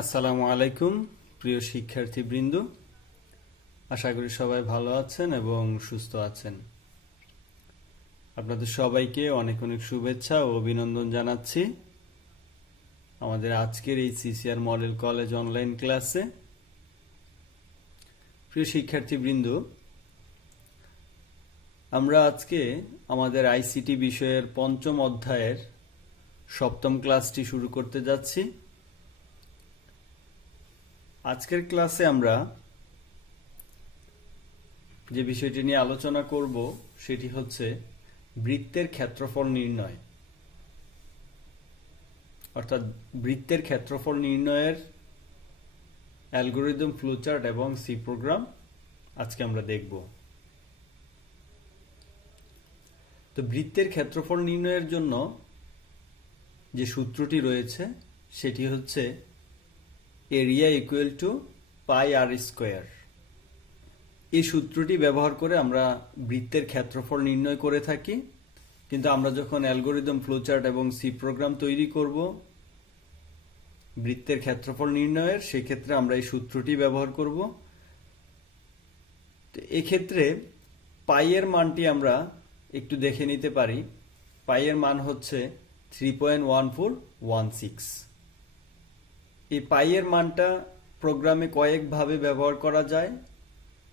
আসসালামু আলাইকুম প্রিয় শিক্ষার্থীবৃন্দ, আশা করি সবাই ভালো আছেন এবং সুস্থ আছেন। আপনাদের সবাইকে অনেক অনেক শুভেচ্ছা ও অভিনন্দন জানাচ্ছি আমাদের আজকের এই সিসিআর মডেল কলেজ অনলাইন ক্লাসে। প্রিয় শিক্ষার্থীবৃন্দ, আমরা আজকে আমাদের আইসিটি বিষয়ের পঞ্চম অধ্যায়ের সপ্তম ক্লাসটি শুরু করতে যাচ্ছি। আজকের ক্লাসে আমরা যে বিষয়টি নিয়ে আলোচনা করব সেটি হচ্ছে বৃত্তের ক্ষেত্রফল নির্ণয়, অর্থাৎ বৃত্তের ক্ষেত্রফল নির্ণয়ের অ্যালগরিদম, ফ্লোচার্ট এবং সি প্রোগ্রাম আজকে আমরা দেখব। তো বৃত্তের ক্ষেত্রফল নির্ণয়ের জন্য যে সূত্রটি রয়েছে সেটি হচ্ছে area equal to pi r square. এই সূত্রটি ব্যবহার করে আমরা বৃত্তের ক্ষেত্রফল নির্ণয় করে থাকি, কিন্তু আমরা যখন অ্যালগরিদম, ফ্লোচার্ট এবং সি প্রোগ্রাম তৈরি করব বৃত্তের ক্ষেত্রফল নির্ণয়ের, সেই ক্ষেত্রে আমরা এই সূত্রটি ব্যবহার করব। তো এক্ষেত্রে পাইয়ের মানটি আমরা একটু দেখে নিতে পারি। পাইয়ের মান হচ্ছে 3.1416। এই পাইয়ের মানটা প্রোগ্রামে কয়েকভাবে ব্যবহার করা যায়,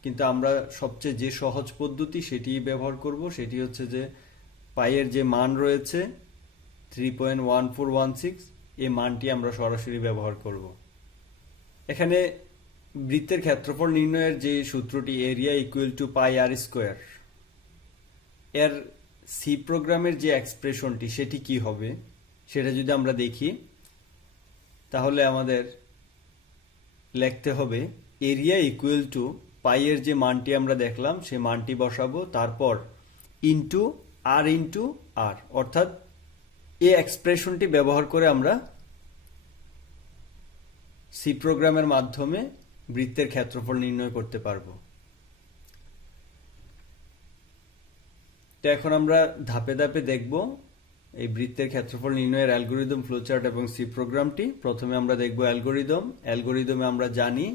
কিন্তু আমরা সবচেয়ে যে সহজ পদ্ধতি সেটি ব্যবহার করব। সেটি হচ্ছে যে পাইয়ের যে মান রয়েছে 3.1416, এই মানটি আমরা সরাসরি ব্যবহার করব। এখানে বৃত্তের ক্ষেত্রফল নির্ণয়ের যে সূত্রটি area equal to pi r square, এর সি প্রোগ্রামের যে এক্সপ্রেশনটি সেটি কি হবে সেটা যদি আমরা দেখি, তাহলে আমাদের লিখতে হবে এরিয়া ইকুয়াল টু পাইয়ের যে মানটি আমরা দেখলাম সেই মানটি বসাবো, তারপর ইন্টু আর, অর্থাৎ এই এক্সপ্রেশনটি ব্যবহার করে আমরা সি প্রোগ্রামের মাধ্যমে বৃত্তের ক্ষেত্রফল নির্ণয় করতে পারবো। তো এখন আমরা ধাপে ধাপে দেখব এই বৃত্তের ক্ষেত্রফল নির্ণয়ের অ্যালগরিদম, ফ্লোচার্ট এবং সি প্রোগ্রামটি। প্রথমে আমরা দেখব অ্যালগরিদমে আমরা জানি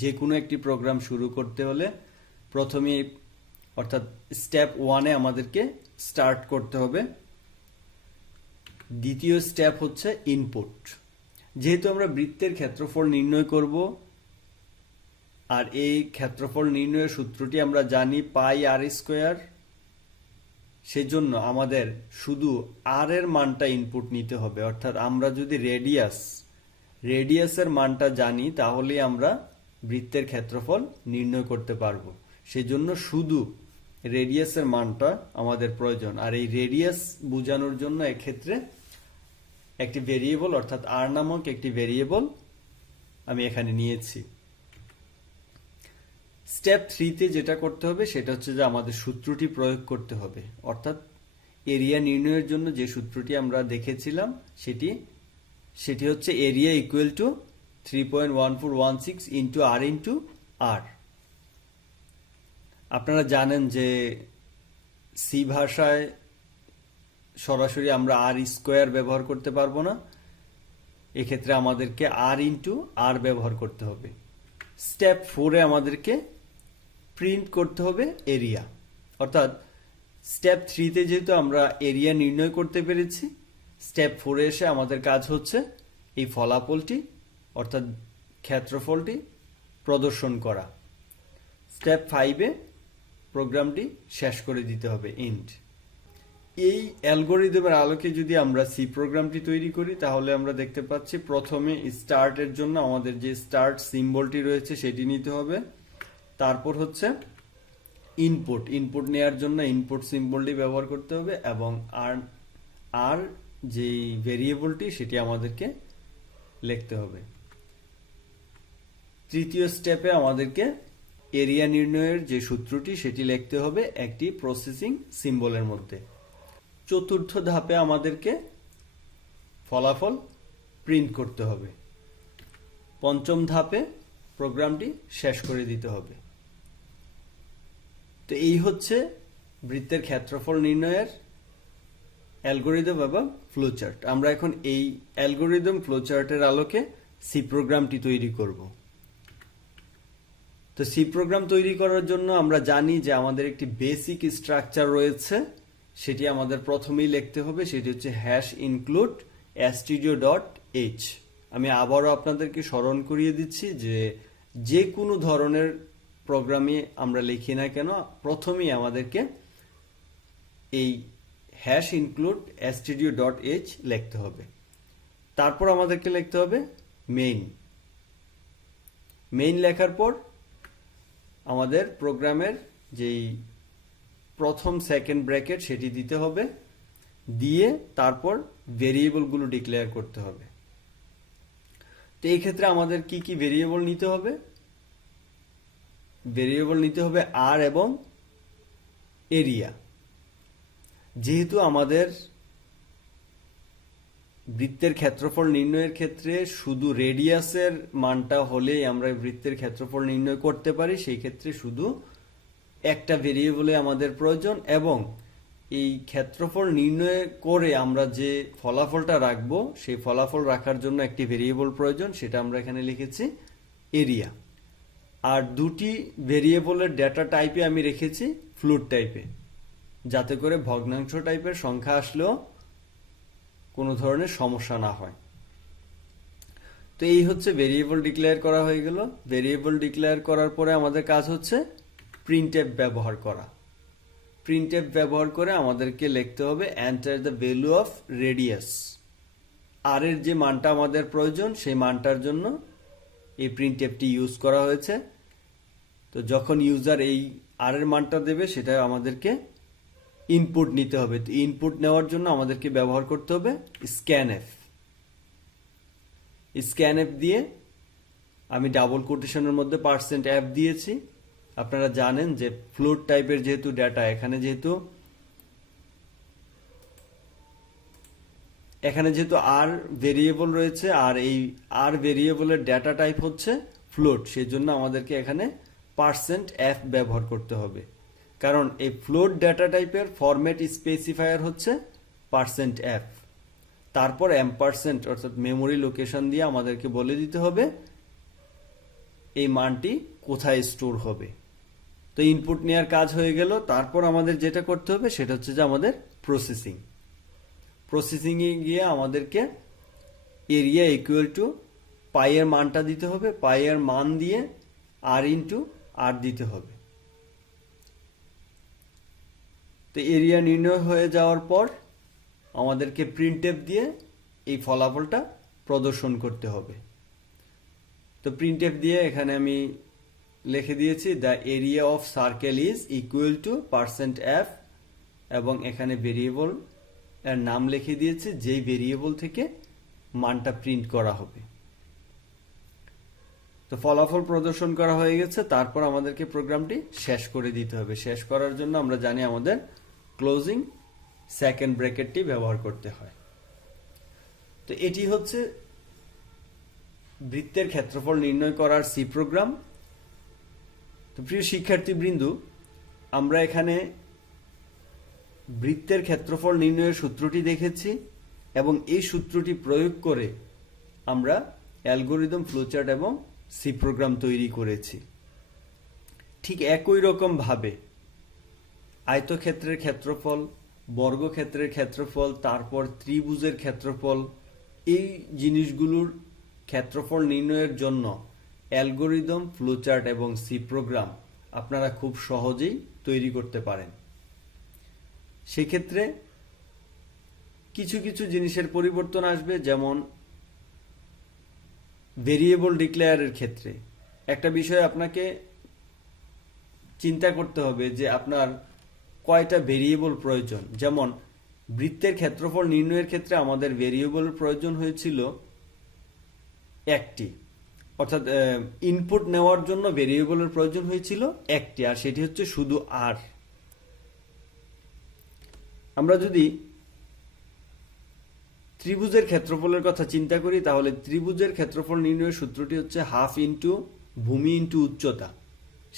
যে কোনো একটি প্রোগ্রাম শুরু করতে হলে প্রথমে, অর্থাৎ স্টেপ 1-এ আমাদেরকে স্টার্ট করতে হবে। দ্বিতীয় স্টেপ হচ্ছে ইনপুট। যেহেতু আমরা বৃত্তের ক্ষেত্রফল নির্ণয় করব আর এই ক্ষেত্রফল নির্ণয়ের সূত্রটি আমরা জানি পাই আর স্কোয়ার, সেজন্য আমাদের শুধু আর এর মানটা ইনপুট নিতে হবে। অর্থাৎ আমরা যদি রেডিয়াসের মানটা জানি তাহলে আমরা বৃত্তের ক্ষেত্রফল নির্ণয় করতে পারবো। সেজন্য শুধু রেডিয়াসের মানটা আমাদের প্রয়োজন। আর এই রেডিয়াস বোঝানোর জন্য এক্ষেত্রে একটি ভেরিয়েবল, অর্থাৎ আর নামক একটি ভেরিয়েবল আমি এখানে নিয়েছি। স্টেপ 3-তে যেটা করতে হবে সেটা হচ্ছে যে আমাদের সূত্রটি প্রয়োগ করতে হবে, অর্থাৎ এরিয়া নির্ণয়ের জন্য যে সূত্রটি আমরা দেখেছিলাম সেটি হচ্ছে এরিয়া ইকুয়াল টু 3.1416 ইন্টু আর। আপনারা জানেন যে সি ভাষায় সরাসরি আমরা আর স্কোয়ার ব্যবহার করতে পারবো না, এক্ষেত্রে আমাদেরকে আর ব্যবহার করতে হবে। স্টেপ 4-এ আমাদেরকে প্রিন্ট করতে হবে এরিয়া, অর্থাৎ স্টেপ 3-তে যেহেতু আমরা এরিয়া নির্ণয় করতে পেরেছি, স্টেপ 4-এ এসে আমাদের কাজ হচ্ছে এই ফলাফলটি, অর্থাৎ ক্ষেত্রফলটি প্রদর্শন করা। স্টেপ 5-এ প্রোগ্রামটি শেষ করে দিতে হবে, এন্ড। এই অ্যালগরিদমের আলোকে যদি আমরা সি প্রোগ্রামটি তৈরি করি তাহলে আমরা দেখতে পাচ্ছি প্রথমে স্টার্টের জন্য আমাদের যে স্টার্ট সিম্বলটি রয়েছে সেটি নিতে হবে। তারপর হচ্ছে ইনপুট নেওয়ার জন্য ইনপুট সিম্বলটি ব্যবহার করতে হবে, এবং আর যে ভেরিয়েবলটি সেটি আমাদেরকে লিখতে হবে। তৃতীয় স্টেপে আমাদেরকে এরিয়া নির্ণয়ের যে সূত্রটি সেটি লিখতে হবে একটি প্রসেসিং সিম্বলের মধ্যে। চতুর্থ ধাপে আমাদেরকে ফলাফল প্রিন্ট করতে হবে। পঞ্চম ধাপে প্রোগ্রামটি শেষ করে দিতে হবে। তো এই হচ্ছে বৃত্তের ক্ষেত্রফল নির্ণয়ের অ্যালগরিদম এবং ফ্লোচার্ট। আমরা এখন এই অ্যালগরিদম, ফ্লোচার্টের আলোকে সি প্রোগ্রামটি তৈরি করব। তো সি প্রোগ্রাম তৈরি করার জন্য আমরা জানি যে আমাদের একটি বেসিক স্ট্রাকচার রয়েছে, সেটি আমাদের প্রথমেই লিখতে হবে, সেটি হচ্ছে #include stdio.h। আমি আবারও আপনাদেরকে স্মরণ করিয়ে দিচ্ছি যে কোনো ধরনের প্রোগ্রামে আমরা লিখি না কেন, প্রথমেই আমাদেরকে এই #include stdio.h লিখতে হবে। তারপর আমাদেরকে লিখতে হবে মেইন লেখার পর আমাদের প্রোগ্রামের যেই প্রথম সেকেন্ড ব্র্যাকেট সেটি দিতে হবে, দিয়ে তারপর ভেরিয়েবলগুলো ডিক্লেয়ার করতে হবে। তো এই ক্ষেত্রে আমাদের কি কি ভেরিয়েবল নিতে হবে? ভেরিয়েবল নিতে হবে আর এবং এরিয়া। যেহেতু আমাদের বৃত্তের ক্ষেত্রফল নির্ণয়ের ক্ষেত্রে শুধু রেডিয়াসের মানটা হলেই আমরা বৃত্তের ক্ষেত্রফল নির্ণয় করতে পারি, সেই ক্ষেত্রে শুধু একটা ভেরিয়েবলে আমাদের প্রয়োজন, এবং এই ক্ষেত্রফল নির্ণয় করে আমরা যে ফলাফলটা রাখবো সেই ফলাফল রাখার জন্য একটি ভেরিয়েবল প্রয়োজন, সেটা আমরা এখানে লিখেছি এরিয়া। আর দুটি ভেরিয়েবলের ডেটা টাইপে আমি রেখেছি ফ্লোট টাইপে, যাতে করে ভগ্নাংশ টাইপের সংখ্যা আসলেও কোনো ধরনের সমস্যা না হয়। তো এই হচ্ছে ভেরিয়েবল ডিক্লেয়ার করা হয়ে গেল। ভেরিয়েবল ডিক্লেয়ার করার পরে আমাদের কাজ হচ্ছে প্রিন্টএফ ব্যবহার করা। প্রিন্টএফ ব্যবহার করে আমাদেরকে লিখতে হবে enter the value of radius. আর এর যে মানটা আমাদের প্রয়োজন সেই মানটার জন্য এই প্রিন্টএফটি ইউজ করা হয়েছে। তো যখন ইউজার এই আর এর মানটা দেবে সেটা আমাদেরকে ইনপুট নিতে হবে। তো ইনপুট নেওয়ার জন্য আমাদেরকে ব্যবহার করতে হবে স্ক্যানএফ। স্ক্যানএফ দিয়ে আমি ডাবল কোটেশনের মধ্যে %f দিয়েছি। আপনারা জানেন যে ফ্লোট টাইপের যেহেতু ডেটা, এখানে যেহেতু আর ভেরিয়েবল রয়েছে, আর এই আর ভেরিয়েবলের ডেটা টাইপ হচ্ছে ফ্লোট, সেই জন্য আমাদেরকে এখানে %f ব্যবহার করতে হবে। কারণ এই ফ্লোট ডেটা টাইপের ফরম্যাট স্পেসিফায়ার হচ্ছে %f। তারপর এম্পারসেন্ট অর্থাৎ মেমোরি লোকেশন দিয়ে আমাদেরকে বলে দিতে হবে এই মানটি কোথায় স্টোর হবে। তো ইনপুট নেওয়ার কাজ হয়ে গেল। তারপর আমাদের যেটা করতে হবে সেটা হচ্ছে যে আমাদের প্রসেসিংয়ে গিয়ে আমাদেরকে এরিয়া ইকুয়াল টু পাইয়ের মানটা দিতে হবে, পাইয়ের মান দিয়ে r দিতে হবে। তো এরিয়া নির্ণয় হয়ে যাওয়ার পর আমাদেরকে প্রিন্টএফ দিয়ে এই ফলাফলটা প্রদর্শন করতে হবে। তো প্রিন্টএফ দিয়ে এখানে আমি লিখে দিয়েছি the area of circle is equal to %f, এবং এখানে ভেরিয়েবল এর নাম লিখে দিয়েছি যেই ভেরিয়েবল থেকে মানটা প্রিন্ট করা হবে। তো ফলাফল প্রদর্শন করা হয়ে গেছে। তারপর আমাদেরকে প্রোগ্রামটি শেষ করে দিতে হবে। শেষ করার জন্য আমরা জানি আমাদের ক্লোজিং সেকেন্ড ব্র্যাকেটটি ব্যবহার করতে হয়। তো এটি হচ্ছে বৃত্তের ক্ষেত্রফল নির্ণয় করার সি প্রোগ্রাম। তো প্রিয় শিক্ষার্থীবৃন্দ, আমরা এখানে বৃত্তের ক্ষেত্রফল নির্ণয়ের সূত্রটি দেখেছি, এবং এই সূত্রটি প্রয়োগ করে আমরা অ্যালগোরিদম, ফ্লোচার্ট এবং সি প্রোগ্রাম তৈরি করেছি। ঠিক একই রকম ভাবে আয়তক্ষেত্রের ক্ষেত্রফল, বর্গক্ষেত্রের ক্ষেত্রফল, তারপর ত্রিভুজের ক্ষেত্রফল, এই জিনিসগুলোর ক্ষেত্রফল নির্ণয়ের জন্য অ্যালগোরিদম, ফ্লোচার্ট এবং সি প্রোগ্রাম আপনারা খুব সহজেই তৈরি করতে পারেন। সেক্ষেত্রে কিছু কিছু জিনিসের পরিবর্তন আসবে, যেমন ভেরিয়েবল ডিক্লেয়ারের ক্ষেত্রে একটা বিষয় আপনাকে চিন্তা করতে হবে যে আপনার কয়টা ভেরিয়েবল প্রয়োজন। যেমন বৃত্তের ক্ষেত্রফল নির্ণয়ের ক্ষেত্রে আমাদের ভেরিয়েবলের প্রয়োজন হয়েছিল একটি, অর্থাৎ ইনপুট নেওয়ার জন্য ভেরিয়েবলের প্রয়োজন হয়েছিল একটি, আর সেটি হচ্ছে শুধু আর। আমরা যদি ত্রিভুজের ক্ষেত্রফলের কথা চিন্তা করি, তাহলে ত্রিভুজের ক্ষেত্রফল নির্ণয়ের সূত্রটি হচ্ছে হাফ ইন্টু ভূমি ইন্টু উচ্চতা।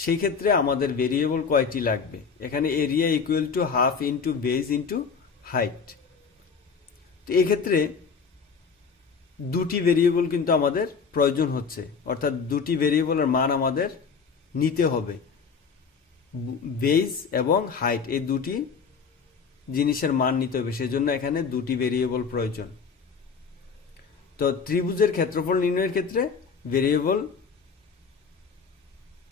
সেই ক্ষেত্রে আমাদের ভেরিয়েবল কয়টি লাগবে? এখানে area equal to half into base into height. তো এক্ষেত্রে দুটি ভেরিয়েবল কিন্তু আমাদের প্রয়োজন হচ্ছে, অর্থাৎ দুটি ভেরিয়েবলের মান আমাদের নিতে হবে। বেস এবং হাইট এই দুটি জিনিসের মান নিতে হবে, সেজন্য এখানে দুটি ভেরিয়েবল প্রয়োজন। তো ত্রিভুজের ক্ষেত্রফল নির্ণয়ের ক্ষেত্রে ভেরিয়েবল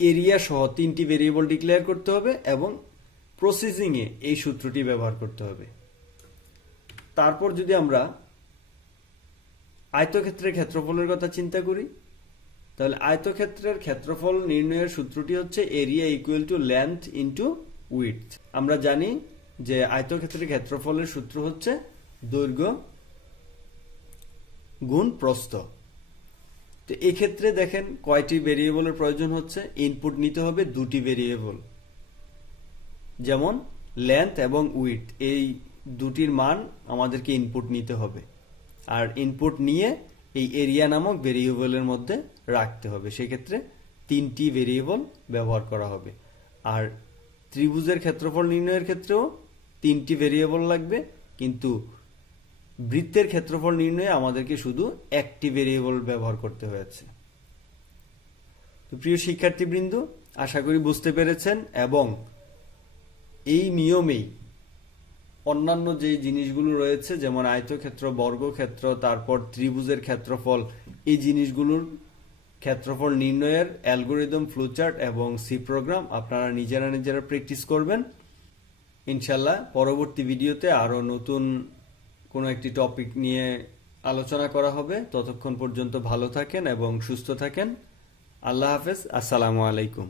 এরিয়া সহ তিনটি ভেরিয়েবল ডিক্লেয়ার করতে হবে এবং প্রসেসিংয়ে এই সূত্রটি ব্যবহার করতে হবে। তারপর যদি আমরা আয়তক্ষেত্রের ক্ষেত্রফলের কথা চিন্তা করি, তাহলে আয়তক্ষেত্রের ক্ষেত্রফল নির্ণয়ের সূত্রটি হচ্ছে area equal two length into width. আমরা জানি যে আয়তক্ষেত্রের ক্ষেত্রফলের সূত্র হচ্ছে দৈর্ঘ্য গুণ প্রস্থ। তো এক্ষেত্রে দেখেন কয়টি ভেরিয়েবলের প্রয়োজন হচ্ছে, ইনপুট নিতে হবে দুটি ভেরিয়েবল, যেমন লেন্থ এবং উইডথ, এই দুটির মান আমাদেরকে ইনপুট নিতে হবে। আর ইনপুট নিয়ে এই এরিয়া নামক ভেরিয়েবলের মধ্যে রাখতে হবে, সেক্ষেত্রে তিনটি ভেরিয়েবল ব্যবহার করা হবে। আর ত্রিভুজের ক্ষেত্রফল নির্ণয়ের ক্ষেত্রেও তিনটি ভেরিয়েবল লাগবে, কিন্তু বৃত্তের ক্ষেত্রফল নির্ণয়ে আমাদেরকে শুধু একটি ভেরিয়েবল ব্যবহার করতে হয়েছে। তো প্রিয় শিক্ষার্থীবৃন্দ, আশা করি বুঝতে পেরেছেন এবং এই নিয়মেই অন্যান্য যে জিনিসগুলো রয়েছে যেমন আয়তক্ষেত্র, বর্গক্ষেত্র, তারপর ত্রিভুজের ক্ষেত্রফল, এই জিনিসগুলোর ক্ষেত্রফল নির্ণয়ের অ্যালগোরিদম, ফ্লোচার্ট এবং সি প্রোগ্রাম আপনারা নিজেরা প্র্যাকটিস করবেন। ইনশাল্লাহ পরবর্তী ভিডিওতে আরো নতুন কোনো একটি টপিক নিয়ে আলোচনা করা হবে। ততক্ষণ পর্যন্ত ভালো থাকেন এবং সুস্থ থাকেন। আল্লাহ হাফেজ। আসসালামু আলাইকুম।